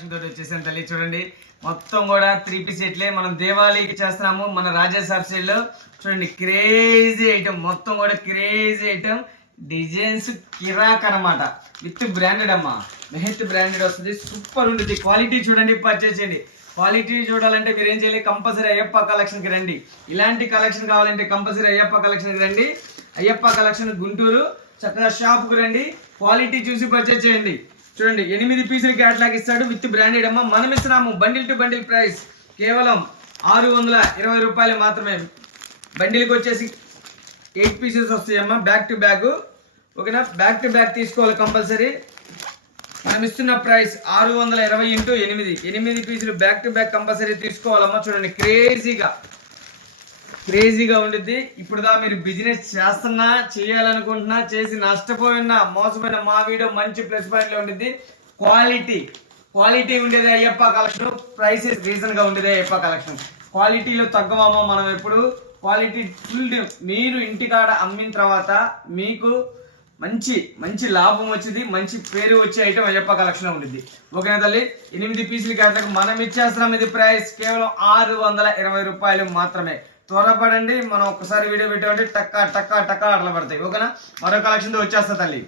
తోటి వచ్చేసాను తల్లి. చూడండి మొత్తం కూడా 3 పీస్ సెట్లే మనం దేవాలీకి చేస్తున్నాము మన రాజా సార్ సైడ్ లో. చూడండి క్రేజీ ఐటమ్, మొత్తం కూడా క్రేజీ ఐటమ్, డిజైన్స్ కిరాక్ అనమాట. విత్ బ్రాండెడ్ అమ్మా, మెహత్ బ్రాండెడ్ వస్తుంది. సూపర్ ఉంటుంది. క్వాలిటీ చూడండి, పర్చేస్ చేయండి. క్వాలిటీ చూడాలంటే మీరు ఏం చేయాలి, కంపల్సరీ అయ్యప్ప కలెక్షన్కి రండి. ఇలాంటి కలెక్షన్ కావాలంటే కంపల్సరీ అయ్యప్ప కలెక్షన్కి రండి. అయ్యప్ప కలెక్షన్ గుంటూరు, చక్కగా షాప్కి రండి, క్వాలిటీ చూసి పర్చేస్ చేయండి. చూడండి 8 పీసులు క్యాట్లాగ్ ఇస్తాడు విత్ బ్రాండెడ్ అమ్మ. మనం ఇస్తున్నాము బండిల్ టు బండిల్ ప్రైస్ కేవలం 620 రూపాయలు మాత్రమే. బండిల్కి వచ్చేసి 8 పీసెస్ వస్తాయమ్మా, బ్యాక్ టు బ్యాగ్. ఓకేనా, బ్యాక్ టు బ్యాక్ తీసుకోవాలి కంపల్సరీ. మనం ఇస్తున్న ప్రైస్ 620 ఇంటూ 8 పీసులు బ్యాక్ టు బ్యాక్ కంపల్సరీ తీసుకోవాలమ్మా. చూడండి క్రేజీగా ఉండిద్ది. ఇప్పుడుదా మీరు బిజినెస్ చేస్తున్నా, చేయాలనుకుంటున్నా, చేసి నష్టపోయినా, మోసపోయిన మా వీడియో మంచి ప్లస్ పాయింట్ లో ఉండిద్ది. క్వాలిటీ ఉండేది అయ్యప్ప కలెక్షన్, ప్రైసెస్ రీజన్ గా ఉండేది అయ్యప్ప కలెక్షన్. క్వాలిటీలో తగ్గమమ్మా మనం ఎప్పుడు. Quality full. మీరు ఇంటికాడ అమ్మిన తర్వాత మీకు మంచి లాభం వచ్చింది, మంచి పేరు వచ్చే ఐటమ్ అయ్యప్ప కలెక్షన్ ఉండిద్ది. ఓకేనా తల్లి, 8 పీసులు క్యాట్లాగ్ మనం ఇచ్చేస్తున్నాం. ఇది ప్రైస్ కేవలం 620 రూపాయలు మాత్రమే. త్వరపడండి, మనం ఒక్కసారి వీడియో పెట్టామంటే టక్కా టక్కా టక్కా అట్లా పడతాయి. ఓకేనా, మరో కలెక్షన్తో వచ్చేస్తా తల్లి.